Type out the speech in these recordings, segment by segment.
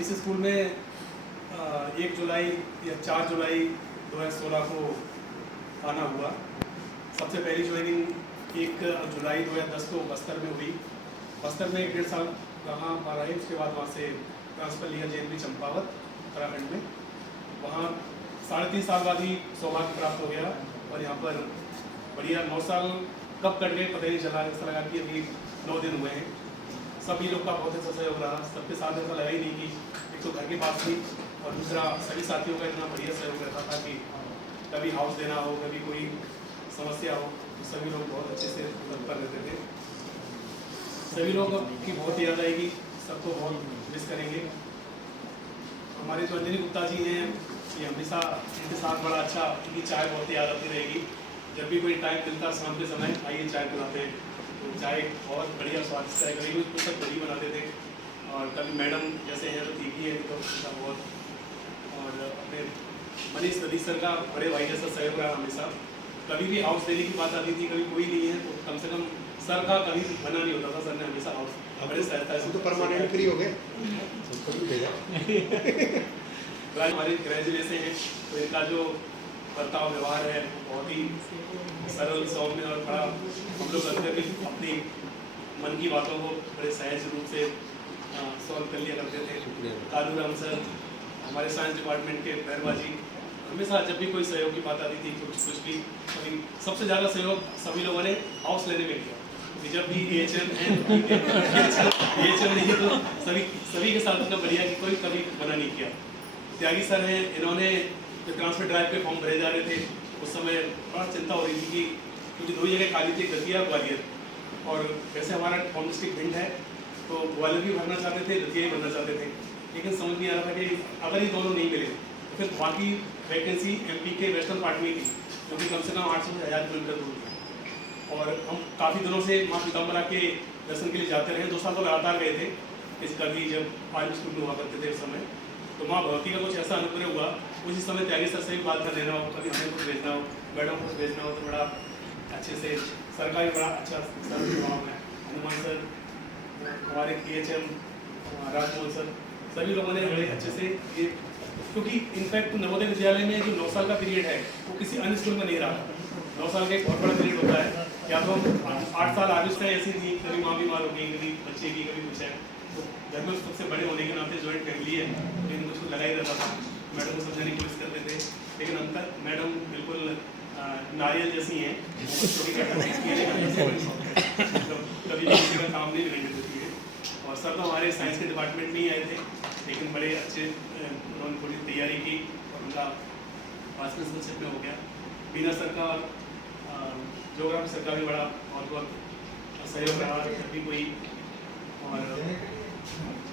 इस स्कूल में 1 जुलाई या 4 जुलाई 2016 को आना हुआ। सबसे पहली ज्वाइनिंग 1 जुलाई 2010 को बस्तर में हुई। बस्तर में 1.5 साल रहा रहे, उसके बाद वहाँ से ट्रांसफ़र लिया JNV चंपावत उत्तराखंड में। वहाँ 3.5 साल बाद ही सौभाग्य प्राप्त हो गया और यहाँ पर बढ़िया 9 साल कब कट गए पता ही नहीं चला। ऐसा लगा कि अभी 9 दिन हुए हैं। सभी लोग का बहुत अच्छा सहयोग रहा। सबके साथ ऐसा लगा ही नहीं कि एक तो घर के पास थी और दूसरा सभी साथियों का इतना बढ़िया सहयोग रहता था कि कभी हाउस देना हो, कभी कोई समस्या हो, तो सभी लोग बहुत अच्छे से तत्पर रहते थे। सभी लोगों की बहुत याद आएगी, सबको बहुत मिस करेंगे। हमारे जो अंजनी गुप्ता जी हैं, ये हमेशा इनके साथ बड़ा अच्छा, इनकी चाय बहुत याद आती रहेगी। जब भी कोई टाइम मिलता शाम के समय आइए चाय पिलाते, तो चाय बहुत बढ़िया स्वादिष्ट चाय कभी कुछ सब बड़ी बनाते थे। और कभी मैडम जैसे हैं तो ठीक ही है, तो उनका बहुत और अपने मनीष नदी सर का बड़े भाई जैसा सहयोग रहा हमेशा। कभी भी हाउस देने की बात आती थी, कभी कोई नहीं है तो कम से कम सर का कभी मना नहीं होता था। सर ने हमेशा हाउस बड़े सहजता से। तो परमानेंट फ्री हो गए हमारे ग्रेजुएशन हैं तो इनका जो बर्ताव व्यवहार है बहुत ही सरल सौम्य और बड़ा, हम लोग अंदर भी अपनी मन की बातों को बड़े सहज रूप से सॉल्व कर लिया करते थे। कालूराम सर हमारे साइंस डिपार्टमेंट के बैरबाजी, हमेशा जब भी कोई सहयोग की बात आती थी कुछ भी, कभी सबसे ज़्यादा सहयोग सभी लोगों ने हाउस लेने में किया। जब भी AHM नहीं है तो सभी के साथ उनका बढ़िया कि कोई कभी मना नहीं किया। त्यागी सर हैं, इन्होंने जो ट्रांसफर ड्राइव पे फॉर्म भरे जा रहे थे उस समय बड़ा चिंता हो रही थी कि क्योंकि 2 जगह खाली थी, दतिया ग्वालियर। और वैसे हमारा फॉर्म डिस्ट्रिक्ट भिंड है तो ग्वालियर भी भरना चाहते थे, दतिया भी भरना चाहते थे, लेकिन समझ नहीं आ रहा था कि अगर ये दोनों नहीं मिले तो फिर बाकी वैकेंसी MP के वेस्टर्न पार्ट में थी, जो कि कम से कम 800 से 1000 किलोमीटर दूर थी। और हम काफ़ी दिनों से माँ पीताम्बरा के दर्शन के लिए जाते रहे। 2 साल तो लगातार गए थे। इस कभी जब आर्मी स्कूल में हुआ करते थे उस समय, तो माँ भगवती का कुछ ऐसा अनुग्रह हुआ, उसी समय त्यागी सर से भी बात कर लेना हो, कभी हमें कुछ भेजना हो, मैडम कुछ भेजना हो, तो बड़ा अच्छे से सर का भी बड़ा अच्छा सर है। हनुमान सर, हमारे PHM राजमोहन सर, सभी लोगों ने बड़े अच्छे से ये, क्योंकि इनफैक्ट नवोदय विद्यालय में जो 9 साल का पीरियड है वो किसी अन्य स्कूल में नहीं रहा। 9 साल का एक बहुत बड़ा पीरियड होता है। या तो 8 साल आगे उसका ऐसी थी, कभी माँ बीमार हो गई, कभी बच्चे की, कभी कुछ है, तो घर में सबसे बड़े होने के नाते जॉइंट फैमिली है, लेकिन मुझको लगा ही रहता था। मैडम को समझाने की कोशिश करते थे, लेकिन अंतर मैडम बिल्कुल नारियल जैसी हैं, कभी भी किसी का काम नहीं लेने देती है। और सर तो हमारे साइंस के डिपार्टमेंट में ही आए थे, लेकिन बड़े अच्छे उन्होंने थोड़ी तैयारी की और उनका पास में हो गया। बीना सर का ज्योग्राफी सर का भी बड़ा बहुत सहयोग रहा कभी कोई। और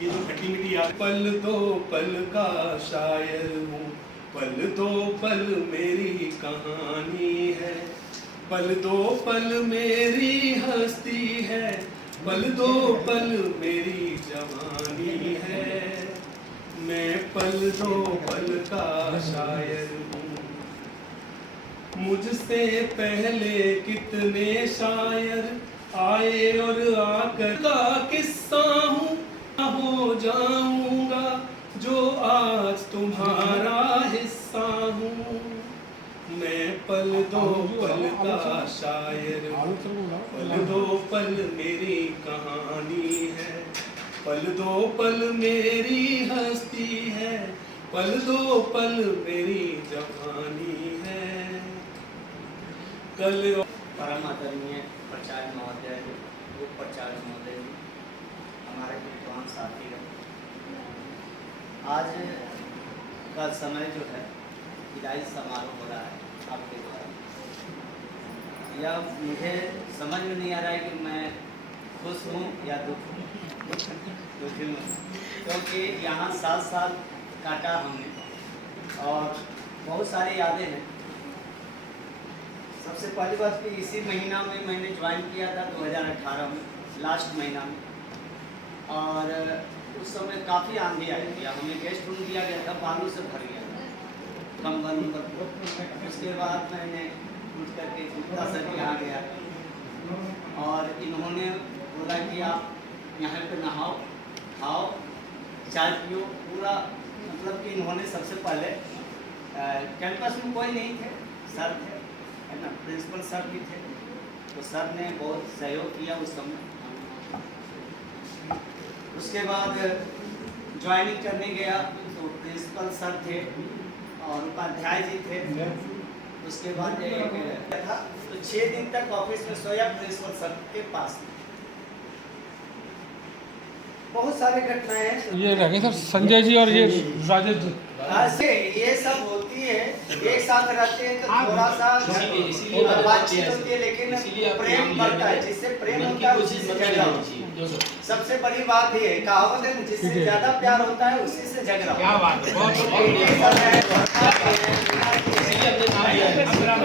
ये जो खट्टी मीठी याद, पल दो पल का शायर हूँ, पल दो पल मेरी कहानी है, पल दो पल मेरी हस्ती है, पल दो पल मेरी जवानी है, मैं पल दो पल का शायर हूँ। मुझसे पहले कितने शायर आए और आकर का किस्सा हूँ, हो जाऊंगा जो आज तुम्हारा हिस्सा हूँ। मैं पल दो पल का शायर हूँ, पल दो पल मेरी कहानी है, पल दो पल मेरी हस्ती है, पल दो पल मेरी जवानी है। कल परम आदरणीय प्राचार्य महोदय, उप प्राचार्य महोदय, हमारे विद्वान साथी है। आज का समय जो है विदाई समारोह हो रहा है आपके द्वारा। यह मुझे समझ में नहीं आ रहा है कि मैं खुश हूँ या दुखी हूँ, क्योंकि यहाँ 7 साल काटा हमने और बहुत सारी यादें हैं। सबसे पहली बात कि इसी महीना में मैंने ज्वाइन किया था 2018 में, लास्ट महीना में, और उस समय काफ़ी आंधी आई थी। हमें गेस्ट रूम दिया गया था, बालू से भर गया था, कंबल उम्बल। उसके बाद मैंने उठ करके गुप्ता सर के यहाँ गया और इन्होंने बोला कि आप यहाँ पे नहाओ, खाओ, इंचार्ज पीओ पूरा, मतलब कि इन्होंने सबसे पहले कैंपस में कोई नहीं थे, सर थे, है ना, प्रिंसिपल सर भी थे, तो सर ने बहुत सहयोग किया उस समय। उसके बाद ज्वाइनिंग करने गया तो प्रिंसिपल सर थे और उपाध्याय जी थे। उसके बाद था तो 6 दिन तक ऑफिस में सोया प्रिंसिपल सर के पास। बहुत सारी घटनाएं हैं। ये रहेंगे सर संजय जी और ये राजेश जी। ऐसे ये सब होती है, एक साथ रहते हैं तो थोड़ा सा बातचीत होती है, लेकिन प्रेम बढ़ता है, जिससे प्रेम होता है उसी से झगड़ा होता है। सबसे बड़ी बात ये है, कहावत है, जिससे ज्यादा प्यार होता है उसी से झगड़ा होता है। क्या बात है, बहुत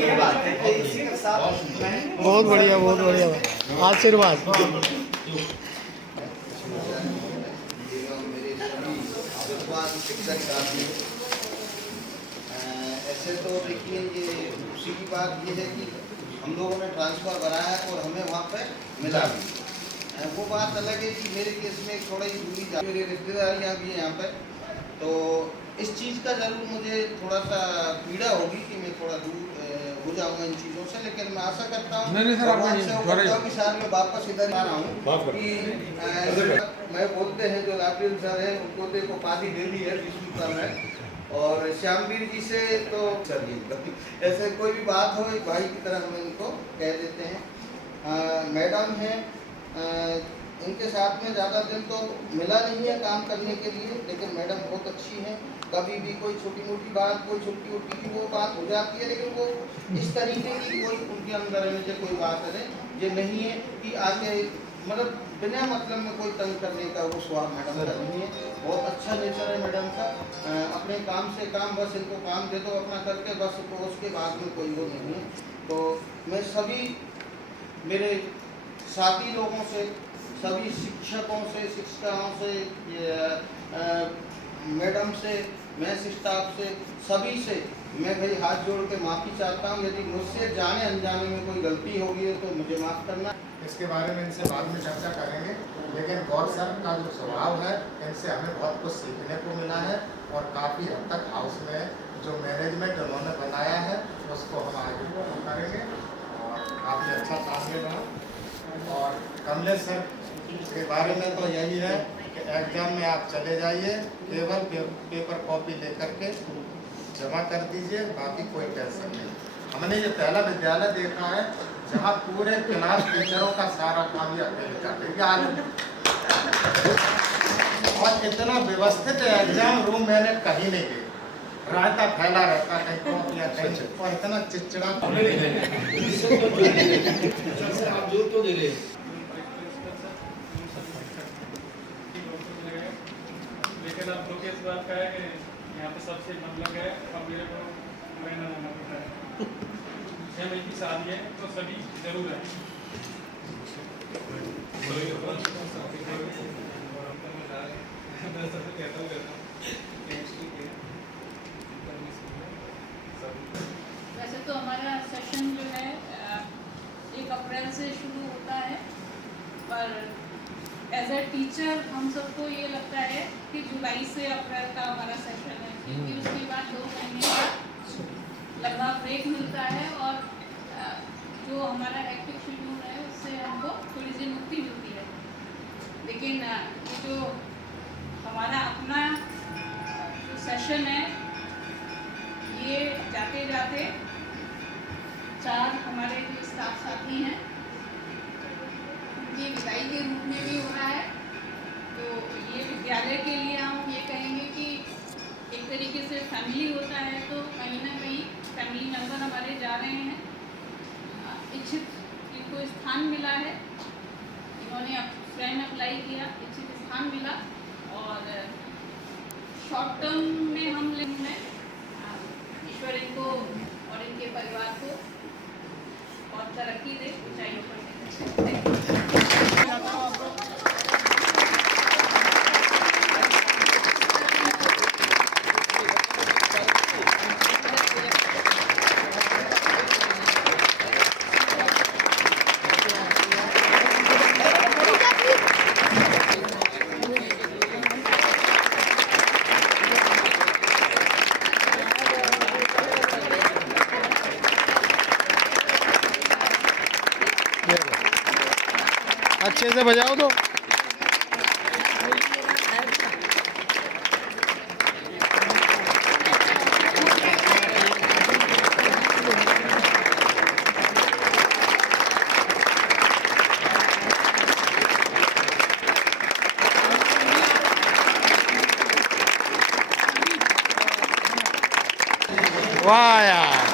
ये बात है, तो इसी के साथ बहुत बढ़िया, बहुत बढ़िया। आशीर्वाद। शिक्षक साथी, ऐसे तो देखिए ये खुशी की बात ये है कि हम लोगों ने ट्रांसफ़र बनाया और हमें वहाँ पे मिला भी। वो बात अलग है कि मेरे केस में थोड़ा ही दूरी जा, मेरी रिश्तेदारियाँ भी हैं यहाँ पे, तो इस चीज़ का ज़रूर मुझे थोड़ा सा पीड़ा होगी कि मैं थोड़ा दूर हो जाऊँगा इन चीज़ों से, लेकिन मैं आशा करता हूँ कि साल में वापस इधर आ रहा हूँ कि मैं बोलते हैं जो राफेल सर हैं उनको देखो पानी डेली है विष्णुता में, और श्यामवीर जी से तो सर जी ऐसे कोई भी बात हो एक भाई की तरह हम इनको कह देते हैं। मैडम हैं, इनके साथ में ज़्यादा दिन तो मिला नहीं है काम करने के लिए, लेकिन मैडम बहुत अच्छी हैं। कभी भी कोई छोटी मोटी बात, कोई छोटी मोटी वो बात हो जाती है, लेकिन वो इस तरीके की कोई उनके अंदर में जो कोई बात है ये नहीं है कि आगे मतलब बिना मतलब में कोई तंग करने का वो स्वभाव मैडम का नहीं है। बहुत अच्छा नेचर है मैडम का। अपने काम से काम, बस इनको काम दे दो अपना करके बस, तो उसके बाद में कोई वो नहीं है। तो मैं सभी मेरे साथी लोगों से, सभी शिक्षकों से, शिक्षिकाओं से, मैडम से, मैथ स्टाफ से, सभी से मैं भाई हाथ जोड़ के माफ़ी चाहता हूँ। यदि मुझसे जाने अनजाने में कोई गलती होगी है तो मुझे माफ़ करना। इसके बारे में इनसे बाद में चर्चा करेंगे, लेकिन गौर सर का जो स्वभाव है इनसे हमें बहुत कुछ सीखने को मिला है, और काफ़ी हद तक हाउस में जो मैनेजमेंट उन्होंने बनाया है उसको हम आगे करेंगे, और काफ़ी अच्छा तालमेल रहा। और कमलेश सर के बारे में तो यही है कि एग्ज़ाम में आप चले जाइए, केवल पेपर कॉपी लेकर के जमा कर दीजिए, बाकी कोई टेंशन नहीं। हमने ये पहला विद्यालय देखा है जहाँ पूरे क्लास टीचरों का सारा काम ये अकेले करते हैं, और इतना व्यवस्थित एग्जाम रूम मैंने कहीं नहीं देखा। रायता फैला रहता कहीं कॉपियाँ कहीं, और इतना चिड़चिड़ा लेकिन अब दुख इस बात का है कि यहाँ पे सबसे मतलब है और मेरे को रहना होना पड़ता है। जब इनकी शादी है तो सभी जरूर है। वैसे तो हमारा सेशन जो है 1 अप्रैल से शुरू होता है, पर एज ए टीचर हम सबको ये लगता है कि जुलाई से अप्रैल का हमारा सेशन है, क्योंकि उसके बाद 2 महीने का लंबा ब्रेक मिलता है और जो हमारा एक्टिव शेड्यूल है उससे हमको थोड़ी सी मुक्ति मिलती है। लेकिन ये जो हमारा अपना जो सेशन है ये जाते जाते 4 हमारे जो स्टाफ साथी हैं उनकी विदाई के रूप में भी हो रहा है। तो ये विद्यालय के लिए हम ये कहेंगे कि एक तरीके से फैमिली होता है, तो कहीं ना कहीं फैमिली मेम्बर हमारे जा रहे हैं। इच्छित इनको स्थान मिला है, इन्होंने स्वयं अप्लाई किया, इच्छित स्थान मिला, और शॉर्ट टर्म में हम लेंगे। ईश्वर इनको और इनके परिवार को और तरक्की दे, ऊंचाइयों पर अच्छे से बजाओ तो। वाह यार।